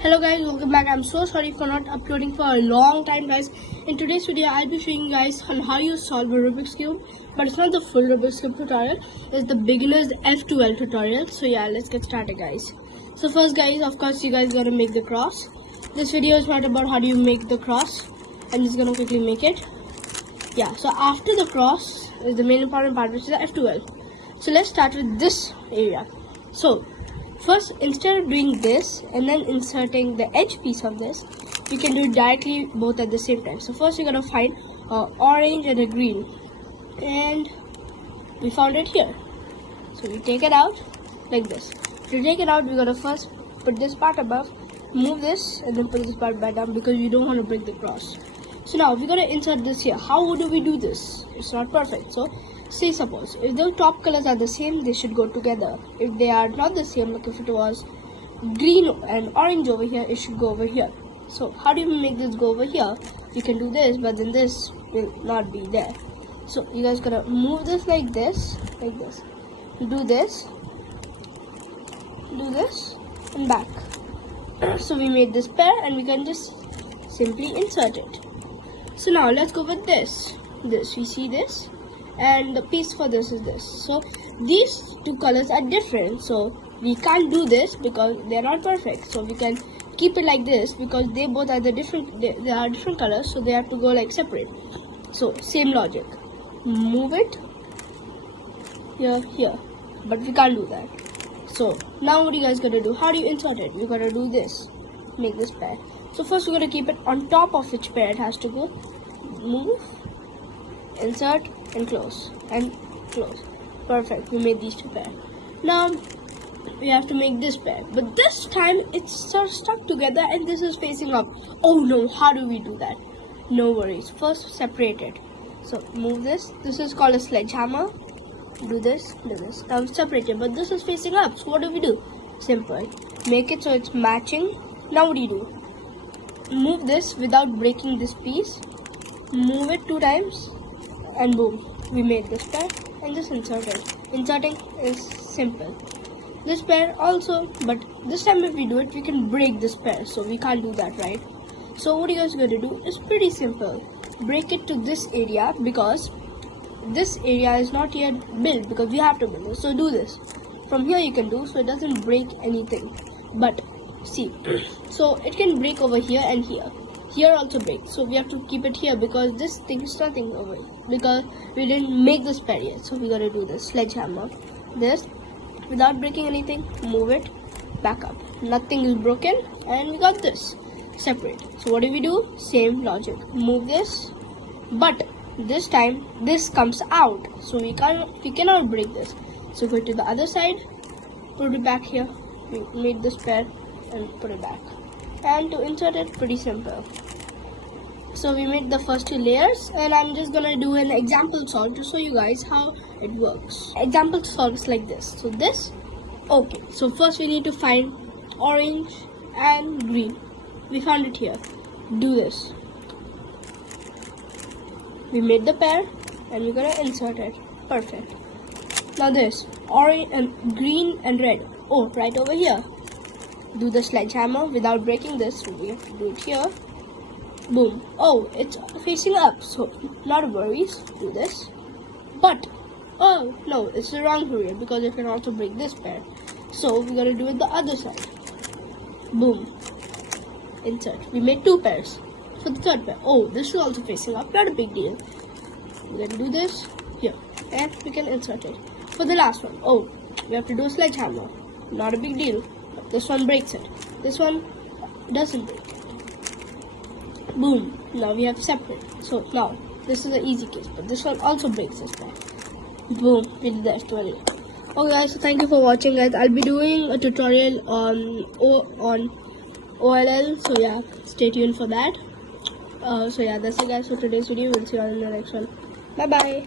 Hello guys, welcome back. I'm so sorry for not uploading for a long time guys. In today's video I'll be showing you guys on how you solve a Rubik's Cube, but it's not the full Rubik's Cube tutorial, it's the beginner's F2l tutorial. So yeah, let's get started guys. So first guys, of course you guys gotta make the cross. This video is not about how do you make the cross. I'm just gonna quickly make it. Yeah, so after the cross is the main important part, which is the F2l. So let's start with this area. So first, instead of doing this and then inserting the edge piece of this, you can do it directly both at the same time. So first you're going to find orange and a green, and we found it here. So we take it out like this. To take it out, we're going to first put this part above, move this, and then put this part back down because we don't want to break the cross. So now we're going to insert this here. How do we do this? It's not perfect. So say suppose if the top colors are the same, they should go together. If they are not the same, like if it was green and orange over here, it should go over here. So how do you make this go over here? You can do this, but then this will not be there. So you guys gotta move this like this, do this, and back. So we made this pair and we can just simply insert it. So now let's go with this. We see this, and the piece for this is this. So these two colors are different, so we can't do this because they're not perfect. So we can keep it like this because they both are they are different colors, so they have to go like separate. So same logic, move it here, but we can't do that. So now what you guys gotta do? How do you insert it? You gotta do this, make this pair. So first we're gonna keep it on top of which pair it has to go. Move, insert, and close, perfect. We made these two pairs. Now we have to make this pair, but this time it's sort of stuck together and this is facing up. Oh no, how do we do that? No worries, first separate it. So move this is called a sledgehammer. Do this. Now separate it, but this is facing up, so what do we do? Simple, make it so it's matching. Now what do you do? Move this without breaking this piece, move it 2 times, and boom, we made this pair and just insert it. Inserting is simple. This pair also, but this time if we do it, we can break this pair, so we can't do that, right? So what you guys are going to do is pretty simple. Break it to this area because this area is not yet built, because we have to build this. So do this. From here you can do, so it doesn't break anything. But see, so it can break over here and here. Here also break, so we have to keep it here because this thing is nothing over here because we didn't make this pair yet. So we gotta do this sledgehammer, this without breaking anything, move it back up, nothing is broken, and we got this separate. So what do we do? Same logic, move this, but this time this comes out, so we cannot break this. So go to the other side, put it back here. We made this pair and put it back. And to insert it, pretty simple. So we made the first 2 layers, and I'm just gonna do an example solve to show you guys how it works. Example solve is like this. So this, okay, so first we need to find orange and green. We found it here. Do this. We made the pair and we're gonna insert it. Perfect. Now this, orange and green and red. Oh, right over here. Do the sledgehammer without breaking this, so we have to do it here. Boom. Oh, it's facing up, so not worries. Do this, but oh no, it's the wrong area because it can also break this pair, so we gotta do it the other side. Boom, insert. We made 2 pairs for the 3rd pair. Oh, this is also facing up, not a big deal. We're gonna do this here and we can insert it. For the last one, oh, we have to do a sledgehammer, not a big deal. This one breaks it, this one doesn't break it. Boom, now we have separate. So now this is an easy case, but this one also breaks this pair. Boom, we did the F2l. Okay guys, so thank you for watching guys. I'll be doing a tutorial on OLL, so yeah, stay tuned for that. So yeah, that's it guys for today's video. We'll see you all in the next one. Bye bye.